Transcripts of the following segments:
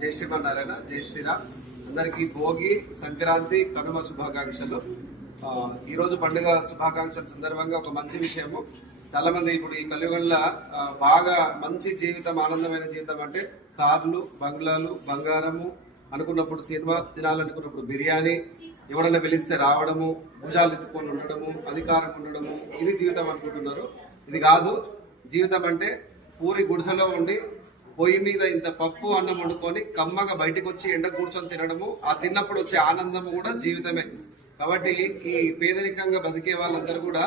జై శ్రీమన్నారాయణ, జై శ్రీరామ్. అందరికీ భోగి, సంక్రాంతి, కనుమ శుభాకాంక్షలు. ఈరోజు పండుగ శుభాకాంక్షల సందర్భంగా ఒక మంచి విషయము. చాలా మంది ఇప్పుడు ఈ కలియుగంలో బాగా మంచి జీవితం, ఆనందమైన జీవితం అంటే కార్లు, బంగ్లాలు, బంగారము అనుకున్నప్పుడు, సినిమా తినాలనుకున్నప్పుడు బిర్యానీ, ఎవడన్నా పిలిస్తే రావడము, భుజాలు ఎత్తుకొని ఉండడము, అధికారం ఉండడము, ఇది జీవితం అనుకుంటున్నారు. ఇది కాదు. జీవితం అంటే పూరి గుడిసెలో ఉండి పొయ్యి మీద ఇంత పప్పు అన్నం వండుకొని కమ్మగా బయటకు వచ్చి ఎండ కూర్చొని తినడము, ఆ తిన్నప్పుడు వచ్చే ఆనందము కూడా జీవితమే. కాబట్టి ఈ పేదరికంగా బతికే వాళ్ళందరూ కూడా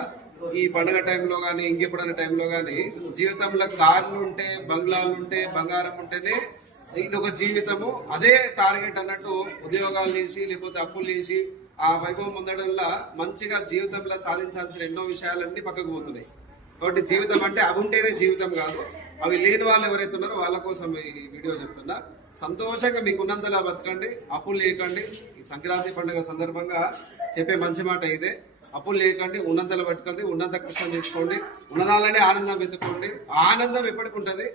ఈ పండుగ టైంలో కానీ ఇంకెప్పుడైనా టైంలో కానీ జీవితంలో కార్లు ఉంటే, బంగ్లాలు ఉంటే, బంగారం ఉంటేనే ఇది ఒక జీవితము. అదే టార్గెట్ అన్నట్టు ఉద్యోగాలు చేసి లేకపోతే అప్పులు చేసి ఆ వైభవం పొందడంలో మంచిగా జీవితంలో సాధించాల్సిన ఎన్నో విషయాలన్నీ పక్కకు పోతున్నాయి. కాబట్టి జీవితం అంటే అవి ఉంటేనే జీవితం కాదు. అవి లేని వాళ్ళు ఎవరైతే ఉన్నారో వాళ్ళ కోసం ఈ వీడియో చెప్తున్నా. సంతోషంగా మీకున్నంతలా బతకండి, అప్పులు లేకండి. ఈ సంక్రాంతి పండుగ సందర్భంగా చెప్పే మంచి మాట ఇదే. అప్పులు లేకండి, ఉన్నంతలో పట్టుకోండి, ఉన్నంత కష్టం చేసుకోండి, ఉన్నదాలనే ఆనందం వెతుక్కోండి. ఆనందం ఎప్పటికి ఉంటుంది.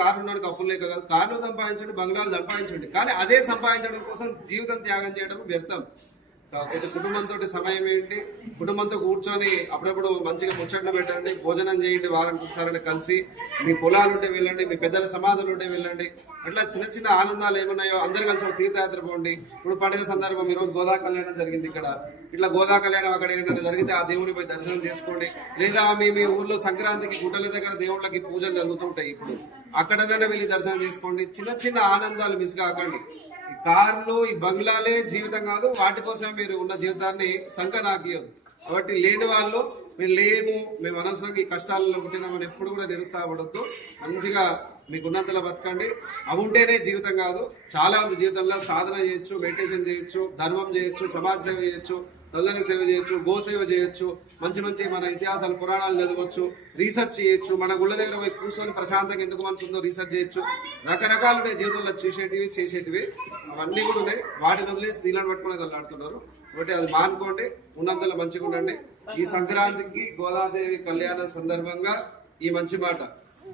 కారు ఉన్నవాడికి అప్పులు లేక కాదు, కార్లు సంపాదించండి, బంగ్లాలు సంపాదించండి, కానీ అదే సంపాదించడం కోసం జీవితం త్యాగం చేయడం వ్యర్థం. కొంచెం కుటుంబంతో సమయం ఏంటి, కుటుంబంతో కూర్చొని అప్పుడప్పుడు మంచిగా ముచ్చట్లు పెట్టండి, భోజనం చేయండి, వారానికి ఒకసారి కలిసి మీ పొలాలు ఉంటే వెళ్ళండి, మీ పెద్దల సమాధులు ఉంటే వెళ్ళండి. అట్లా చిన్న చిన్న ఆనందాలు ఏమున్నాయో అందరు కలిసి ఒక తీర్థయాత్ర పోండి. ఇప్పుడు పండుగ సందర్భం ఈరోజు గోదా కళ్యాణం జరిగింది ఇక్కడ. ఇట్లా గోదా కళ్యాణం అక్కడ ఏంటంటే జరిగితే ఆ దేవుని పోయి దర్శనం చేసుకోండి. లేదా మీ ఊర్లో సంక్రాంతికి గుట్టల దగ్గర దేవుళ్ళకి పూజలు జరుగుతుంటాయి, ఇప్పుడు అక్కడైనా వెళ్ళి దర్శనం చేసుకోండి. చిన్న చిన్న ఆనందాలు మిస్ కాకండి. ఈ కార్లు, ఈ బంగ్లాలే జీవితం కాదు. వాటి కోసం మీరు ఉన్న జీవితాన్ని సంకనాకియదు. కాబట్టి లేని వాళ్ళు మేము లేము, మేము అనవసరంగా ఈ కష్టాలలో పుట్టినామని ఎప్పుడు కూడా నిరుత్సాహపడద్దు. మంచిగా మీకు ఉన్నంతలో బతకండి. అవి ఉంటేనే జీవితం కాదు. చాలా మంది జీవితంలో సాధన చేయొచ్చు, మెడిటేషన్ చేయొచ్చు, ధర్మం చేయొచ్చు, సమాజ సేవ చేయొచ్చు, తల్లని సేవ చేయొచ్చు, గోసేవ చేయొచ్చు, మంచి మంచి మన ఇతిహాసాలు, పురాణాలు చదవచ్చు, రీసెర్చ్ చేయొచ్చు, మన గుళ్ళ దగ్గర పోయి కూర్చొని ప్రశాంతంగా ఎందుకు మనసు ఉందో రీసెర్చ్ చేయొచ్చు. రకరకాలు ఉన్నాయి జీవితంలో, చూసేటివి చేసేటివి అవన్నీ కూడా ఉన్నాయి. వాటిని వదిలేసి దీనిని పట్టుకునే వాళ్ళు ఆడుతున్నారు. కాబట్టి అది మానుకోండి, ఉన్నంతలో మంచిగా ఉండండి. ఈ సంక్రాంతికి గోదాదేవి కళ్యాణ సందర్భంగా ఈ మంచి మాట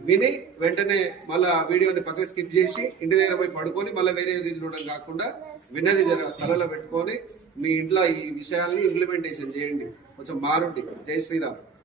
విని వెంటనే మళ్ళా వీడియోని పక్కన స్కిప్ చేసి ఇంటి దగ్గర పోయి పడుకొని మళ్ళీ వేరే చూడడం కాకుండా విన్నది తలలో పెట్టుకొని మీ ఇంట్లో ఈ విషయాల్ని ఇంప్లిమెంటేషన్ చేయండి. కొంచెం మారుండి. జై శ్రీరామ్.